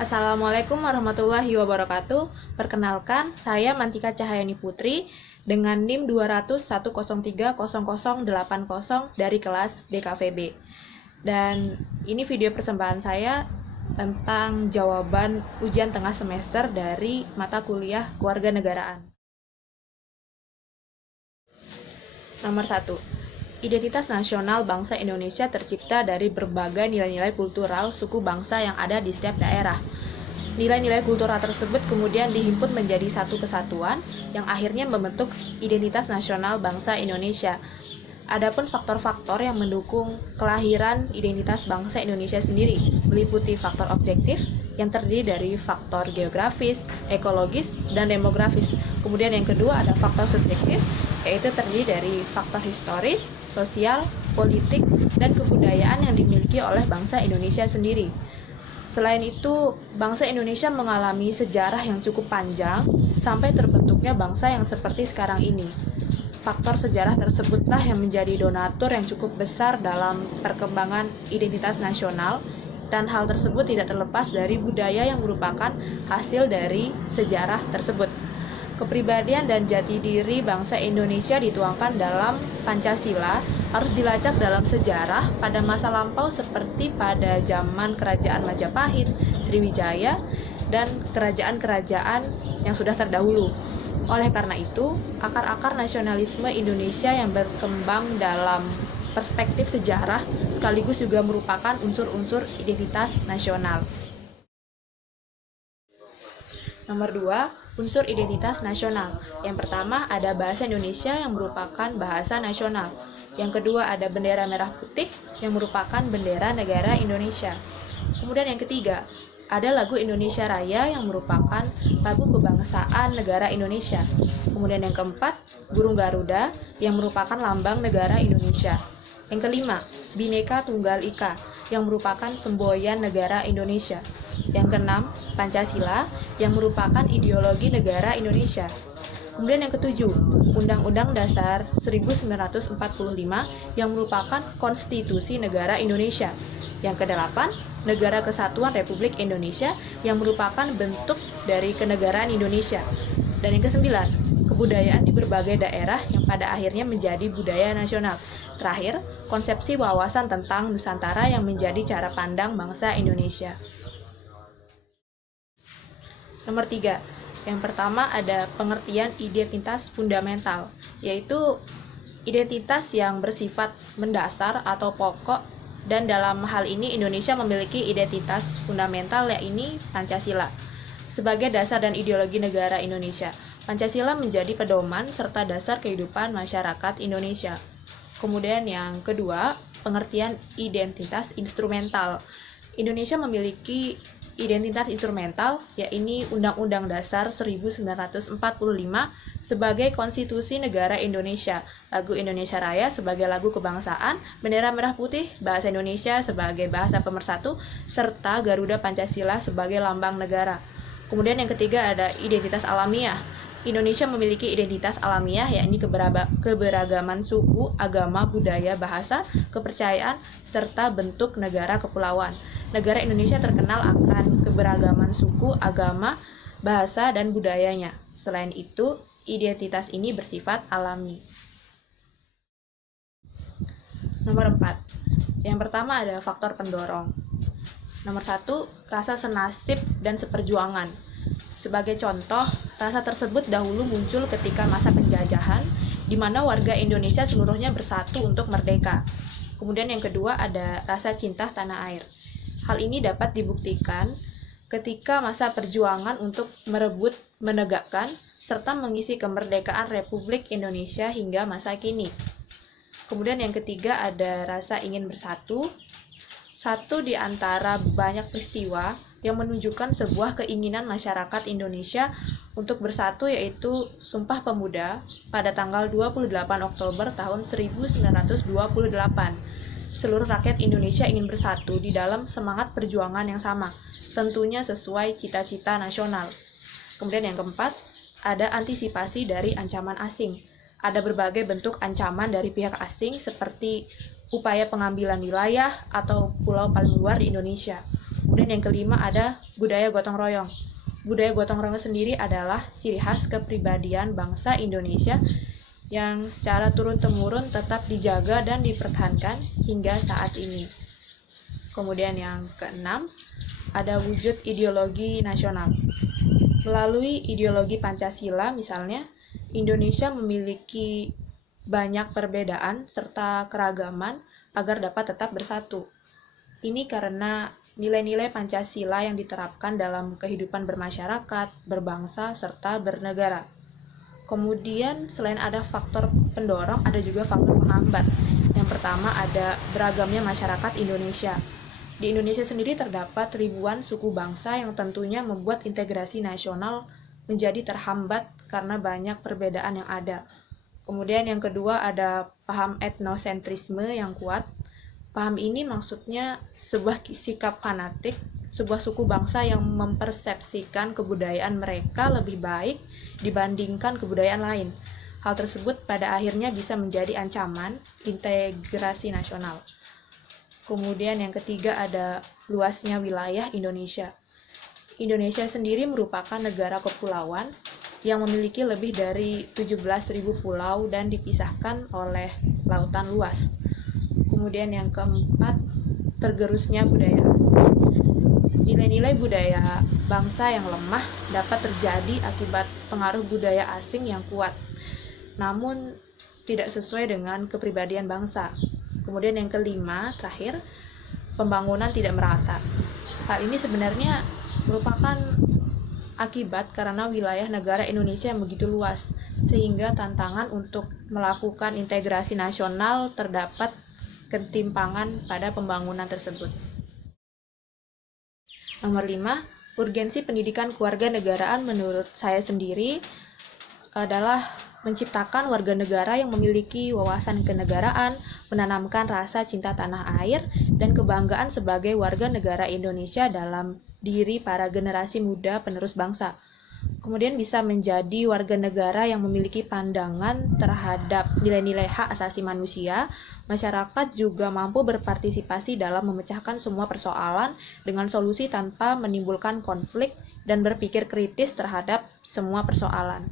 Assalamualaikum warahmatullahi wabarakatuh. Perkenalkan, saya Mantika Cahyani Putri dengan NIM 20010030080 dari kelas DKVB. Dan ini video persembahan saya tentang jawaban ujian tengah semester dari mata kuliah Kewarganegaraan. Nomor 1. Identitas nasional bangsa Indonesia tercipta dari berbagai nilai-nilai kultural suku bangsa yang ada di setiap daerah. Nilai-nilai kultural tersebut kemudian dihimpun menjadi satu kesatuan yang akhirnya membentuk identitas nasional bangsa Indonesia. Adapun faktor-faktor yang mendukung kelahiran identitas bangsa Indonesia sendiri meliputi faktor objektif yang terdiri dari faktor geografis, ekologis, dan demografis. Kemudian yang kedua ada faktor subjektif, yaitu terdiri dari faktor historis, sosial, politik, dan kebudayaan yang dimiliki oleh bangsa Indonesia sendiri. Selain itu, bangsa Indonesia mengalami sejarah yang cukup panjang sampai terbentuknya bangsa yang seperti sekarang ini. Faktor sejarah tersebutlah yang menjadi donatur yang cukup besar dalam perkembangan identitas nasional, dan hal tersebut tidak terlepas dari budaya yang merupakan hasil dari sejarah tersebut. Kepribadian dan jati diri bangsa Indonesia dituangkan dalam Pancasila harus dilacak dalam sejarah pada masa lampau seperti pada zaman Kerajaan Majapahit, Sriwijaya, dan kerajaan-kerajaan yang sudah terdahulu. Oleh karena itu, akar-akar nasionalisme Indonesia yang berkembang dalam perspektif sejarah sekaligus juga merupakan unsur-unsur identitas nasional. Nomor 2, unsur identitas nasional. Yang pertama ada bahasa Indonesia yang merupakan bahasa nasional. Yang kedua ada bendera merah putih yang merupakan bendera negara Indonesia. Kemudian yang ketiga, ada lagu Indonesia Raya yang merupakan lagu kebangsaan negara Indonesia. Kemudian yang keempat, burung Garuda yang merupakan lambang negara Indonesia. Yang kelima, Bhinneka Tunggal Ika yang merupakan semboyan negara Indonesia. Yang keenam, Pancasila yang merupakan ideologi negara Indonesia. Kemudian yang ketujuh, Undang-Undang Dasar 1945 yang merupakan konstitusi negara Indonesia. Yang kedelapan, Negara Kesatuan Republik Indonesia yang merupakan bentuk dari kenegaraan Indonesia. Dan yang kesembilan, kebudayaan di berbagai daerah yang pada akhirnya menjadi budaya nasional. Terakhir, konsepsi wawasan tentang Nusantara yang menjadi cara pandang bangsa Indonesia. Nomor 3, yang pertama ada pengertian identitas fundamental, yaitu identitas yang bersifat mendasar atau pokok, dan dalam hal ini Indonesia memiliki identitas fundamental yaitu Pancasila. Sebagai dasar dan ideologi negara Indonesia, Pancasila menjadi pedoman serta dasar kehidupan masyarakat Indonesia. Kemudian yang kedua, pengertian identitas instrumental. Indonesia memiliki identitas instrumental, yaitu Undang-Undang Dasar 1945 sebagai konstitusi negara Indonesia, lagu Indonesia Raya sebagai lagu kebangsaan, bendera merah putih, bahasa Indonesia sebagai bahasa pemersatu, serta Garuda Pancasila sebagai lambang negara. Kemudian yang ketiga ada identitas alamiah. Indonesia memiliki identitas alamiah, yakni keberagaman suku, agama, budaya, bahasa, kepercayaan, serta bentuk negara kepulauan. Negara Indonesia terkenal akan keberagaman suku, agama, bahasa, dan budayanya. Selain itu, identitas ini bersifat alami. Nomor 4. Yang pertama ada faktor pendorong. Nomor 1, rasa senasib dan seperjuangan. Sebagai contoh, rasa tersebut dahulu muncul ketika masa penjajahan, di mana warga Indonesia seluruhnya bersatu untuk merdeka. Kemudian yang kedua ada rasa cinta tanah air. Hal ini dapat dibuktikan ketika masa perjuangan untuk merebut, menegakkan, serta mengisi kemerdekaan Republik Indonesia hingga masa kini. Kemudian yang ketiga ada rasa ingin bersatu. Satu di antara banyak peristiwa yang menunjukkan sebuah keinginan masyarakat Indonesia untuk bersatu, yaitu Sumpah Pemuda pada tanggal 28 Oktober tahun 1928. Seluruh rakyat Indonesia ingin bersatu di dalam semangat perjuangan yang sama, tentunya sesuai cita-cita nasional. Kemudian yang keempat, ada antisipasi dari ancaman asing. Ada berbagai bentuk ancaman dari pihak asing seperti upaya pengambilan wilayah atau pulau paling luar di Indonesia. Kemudian yang kelima ada budaya gotong royong. Budaya gotong royong sendiri adalah ciri khas kepribadian bangsa Indonesia yang secara turun-temurun tetap dijaga dan dipertahankan hingga saat ini. Kemudian yang keenam, ada wujud ideologi nasional. Melalui ideologi Pancasila misalnya, Indonesia memiliki banyak perbedaan serta keragaman agar dapat tetap bersatu. Ini karena nilai-nilai Pancasila yang diterapkan dalam kehidupan bermasyarakat, berbangsa, serta bernegara. Kemudian selain ada faktor pendorong, ada juga faktor penghambat. Yang pertama ada beragamnya masyarakat Indonesia. Di Indonesia sendiri terdapat ribuan suku bangsa yang tentunya membuat integrasi nasional menjadi terhambat karena banyak perbedaan yang ada. Kemudian yang kedua ada paham etnosentrisme yang kuat. Paham ini maksudnya sebuah sikap fanatik, sebuah suku bangsa yang mempersepsikan kebudayaan mereka lebih baik dibandingkan kebudayaan lain. Hal tersebut pada akhirnya bisa menjadi ancaman integrasi nasional. Kemudian yang ketiga ada luasnya wilayah Indonesia. Indonesia sendiri merupakan negara kepulauan yang memiliki lebih dari 17.000 pulau dan dipisahkan oleh lautan luas. Kemudian yang keempat, tergerusnya budaya asing. Nilai-nilai budaya bangsa yang lemah dapat terjadi akibat pengaruh budaya asing yang kuat, namun tidak sesuai dengan kepribadian bangsa. Kemudian yang kelima, terakhir, pembangunan tidak merata. Hal ini sebenarnya merupakan akibat karena wilayah negara Indonesia yang begitu luas, sehingga tantangan untuk melakukan integrasi nasional terdapat ketimpangan pada pembangunan tersebut. Nomor 5, urgensi pendidikan kewarganegaraan menurut saya sendiri adalah menciptakan warga negara yang memiliki wawasan kenegaraan, menanamkan rasa cinta tanah air, dan kebanggaan sebagai warga negara Indonesia dalam diri para generasi muda penerus bangsa. Kemudian bisa menjadi warga negara yang memiliki pandangan terhadap nilai-nilai hak asasi manusia. Masyarakat juga mampu berpartisipasi dalam memecahkan semua persoalan dengan solusi tanpa menimbulkan konflik dan berpikir kritis terhadap semua persoalan.